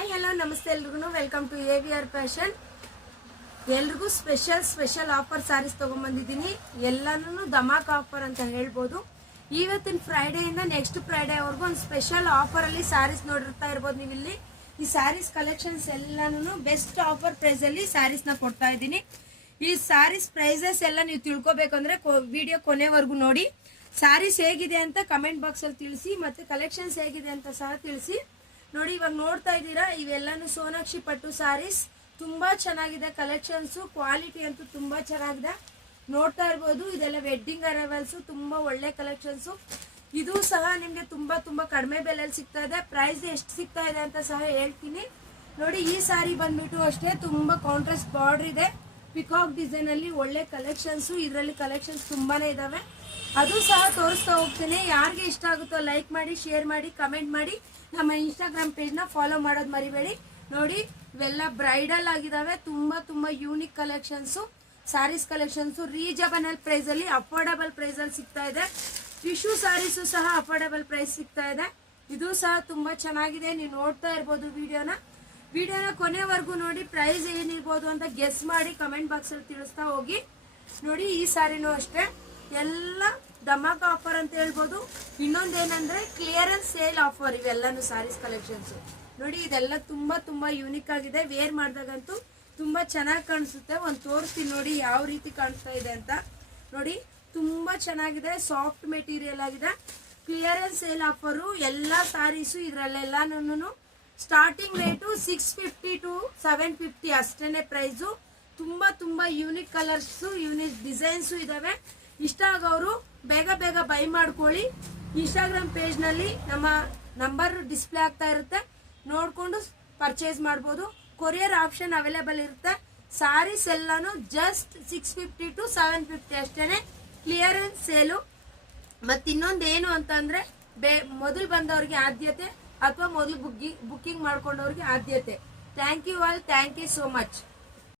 Hi hello ನಮಸ್ತೆ ಎಲ್ರಿಗೂ welcome to AVR fashion. ಎಲ್ರಿಗೂ ಸ್ಪೆಷಲ್ ಆಫರ್ ಸಾರೀಸ್ ತಗೊಂಡ್ಬಂದಿದ್ದೀನಿ. ಎಲ್ಲಾನು ಧಮಾಕ್ ಆಫರ್ ಅಂತ ಹೇಳ್ಬೋದು. ಇವತ್ತಿನ ಫ್ರೈಡೆಯಿಂದ ನೆಕ್ಸ್ಟ್ ಫ್ರೈಡೆವರೆಗೂ ಒಂದು ಸ್ಪೆಷಲ್ ಆಫರಲ್ಲಿ ಸಾರೀಸ್ ನೋಡಿರ್ತಾ ಇರ್ಬೋದು. ನೀವು ಇಲ್ಲಿ ಈ ಸಾರೀಸ್ ಕಲೆಕ್ಷನ್ಸ್ ಎಲ್ಲಾನು ಬೆಸ್ಟ್ ಆಫರ್ ಪ್ರೈಸಲ್ಲಿ ಸಾರೀಸ್ನ ಕೊಡ್ತಾ ಇದ್ದೀನಿ. ಈ ಸಾರೀಸ್ ಪ್ರೈಸಸ್ ಎಲ್ಲ ನೀವು ತಿಳ್ಕೊಬೇಕಂದ್ರೆ ವಿಡಿಯೋ ಕೊನೆವರೆಗೂ ನೋಡಿ. ಸಾರೀಸ್ ಹೇಗಿದೆ ಅಂತ ಕಮೆಂಟ್ ಬಾಕ್ಸಲ್ಲಿ ತಿಳಿಸಿ, ಮತ್ತು ಕಲೆಕ್ಷನ್ಸ್ ಹೇಗಿದೆ ಅಂತ ಸಹ ತಿಳಿಸಿ. ನೋಡಿ, ಇವಾಗ ನೋಡ್ತಾ ಇದ್ದೀರಾ, ಇವೆಲ್ಲಾನು ಸೋನಾಕ್ಷಿ ಪಟ್ಟು ಸಾರೀಸ್. ತುಂಬಾ ಚೆನ್ನಾಗಿದೆ ಕಲೆಕ್ಷನ್ಸು, ಕ್ವಾಲಿಟಿ ಅಂತೂ ತುಂಬಾ ಚೆನ್ನಾಗಿದೆ. ನೋಡ್ತಾ ಇರ್ಬೋದು, ಇದೆಲ್ಲ ವೆಡ್ಡಿಂಗ್ ಅರೈವಲ್ಸು, ತುಂಬಾ ಒಳ್ಳೆ ಕಲೆಕ್ಷನ್ಸು. ಇದು ಸಹ ನಿಮಗೆ ತುಂಬಾ ಕಡಿಮೆ ಬೆಲೆಯಲ್ಲಿ ಸಿಗ್ತಾ ಇದೆ. ಪ್ರೈಸ್ ಎಷ್ಟು ಸಿಗ್ತಾ ಇದೆ ಅಂತ ಸಹ ಹೇಳ್ತೀನಿ. ನೋಡಿ, ಈ ಸಾರಿ ಬಂದ್ಬಿಟ್ಟು ಅಷ್ಟೇ ತುಂಬಾ ಕಾಂಟ್ರಾಸ್ಟ್ ಬಾರ್ಡರ್ ಇದೆ, ಪಿಕಾಕ್ ಡಿಸೈನ್ ಅಲ್ಲಿ ಒಳ್ಳೆ ಕಲೆಕ್ಷನ್ಸು. ಇದರಲ್ಲಿ ಕಲೆಕ್ಷನ್ಸ್ ತುಂಬಾನೇ ಇದಾವೆ, ಅದು ಸಹ ತೋರಿಸ್ತಾ ಹೋಗ್ತೀನಿ. ಯಾರಿಗೆ ಇಷ್ಟ ಆಗುತ್ತೋ ಲೈಕ್ ಮಾಡಿ, ಶೇರ್ ಮಾಡಿ, ಕಮೆಂಟ್ ಮಾಡಿ. ನಮ್ಮ ಇನ್ಸ್ಟಾಗ್ರಾಮ್ ಪೇಜ್ನ ಫಾಲೋ ಮಾಡೋದು ಮರಿಬೇಡಿ. ನೋಡಿ, ಇವೆಲ್ಲ ಬ್ರೈಡಲ್ ಆಗಿದಾವೆ, ತುಂಬಾ unique collections, sarees collections. Reasonable price ಅಲ್ಲಿ, ಅಫೋರ್ಡಬಲ್ ಪ್ರೈಸ್ ಅಲ್ಲಿ ಸಿಗ್ತಾ ಇದೆ. ಟಿಶ್ಯೂ ಸಾರೀಸು ಸಹ ಅಫೋರ್ಡಬಲ್ ಪ್ರೈಸ್ ಸಿಗ್ತಾ ಇದೆ. ಇದು ಸಹ ತುಂಬಾ ಚೆನ್ನಾಗಿದೆ. ನೀವು ನೋಡ್ತಾ ಇರ್ಬೋದು ವಿಡಿಯೋನ ಕೊನೆವರೆಗೂ ನೋಡಿ. ಪ್ರೈಸ್ ಏನಿರ್ಬೋದು ಅಂತ ಗೆಸ್ ಮಾಡಿ ಕಮೆಂಟ್ ಬಾಕ್ಸ್ ಅಲ್ಲಿ ತಿಳಿಸ್ತಾ ಹೋಗಿ. ನೋಡಿ, ಈ ಸಾರಿನೂ ಅಷ್ಟೇ ಎಲ್ಲ ಧಮಾಕ ಆಫರ್ ಅಂತ ಹೇಳ್ಬೋದು. ಇನ್ನೊಂದೇನಂದ್ರೆ ಕ್ಲಿಯರೆನ್ಸ್ ಸೇಲ್ ಆಫರ್. ಇವೆಲ್ಲಾನು ಸಾರೀಸ್ ಕಲೆಕ್ಷನ್ಸ್ ನೋಡಿ, ಇದೆಲ್ಲ ತುಂಬಾ ಯೂನಿಕ್ ಆಗಿದೆ. ವೇರ್ ಮಾಡಿದಾಗಂತೂ ತುಂಬಾ ಚೆನ್ನಾಗಿ ಕಾಣಿಸುತ್ತೆ. ಒಂದು ತೋರಿಸ್ತೀನಿ ನೋಡಿ ಯಾವ ರೀತಿ ಕಾಣಿಸ್ತಾ ಇದೆ ಅಂತ. ನೋಡಿ, ತುಂಬಾ ಚೆನ್ನಾಗಿದೆ, ಸಾಫ್ಟ್ ಮೆಟೀರಿಯಲ್ ಆಗಿದೆ. Clearance sale offer. ಎಲ್ಲ ಸಾರೀಸು ಇದ್ರಲ್ಲೆಲ್ಲಾನು ಸ್ಟಾರ್ಟಿಂಗ್ ರೇಟು 650 to 750 ಅಷ್ಟೇನೆ ಪ್ರೈಸು. ತುಂಬಾ ಯೂನಿಕ್ ಕಲರ್ಸು, ಯೂನಿಕ್ ಡಿಸೈನ್ಸು ಇದಾವೆ. ಇಷ್ಟ ಆಗೋರು ಬೇಗ ಬೈ ಮಾಡ್ಕೊಳ್ಳಿ. ಇನ್ಸ್ಟಾಗ್ರಾಮ್ ಪೇಜ್ನಲ್ಲಿ ನಮ್ಮ ನಂಬರ್ ಡಿಸ್ಪ್ಲೇ ಆಗ್ತಾ ಇರುತ್ತೆ, ನೋಡಿಕೊಂಡು ಪರ್ಚೇಸ್ ಮಾಡ್ಬೋದು. ಕೊರಿಯರ್ ಆಪ್ಷನ್ ಅವೈಲೇಬಲ್ ಇರುತ್ತೆ. ಸಾರೀಸ್ ಎಲ್ಲಾನು ಜಸ್ಟ್ 650 to 750 ಅಷ್ಟೇನೆ ಕ್ಲಿಯರೆನ್ಸ್ ಸೇಲು. ಮತ್ತು ಇನ್ನೊಂದು ಏನು ಅಂತಂದ್ರೆ, ಮೊದಲು ಬಂದವ್ರಿಗೆ ಆದ್ಯತೆ, ಅಥವಾ ಮೊದಲು ಬುಕ್ಕಿಂಗ್ ಮಾಡ್ಕೊಂಡವ್ರಿಗೆ ಆದ್ಯತೆ. Thank you all, thank you so much.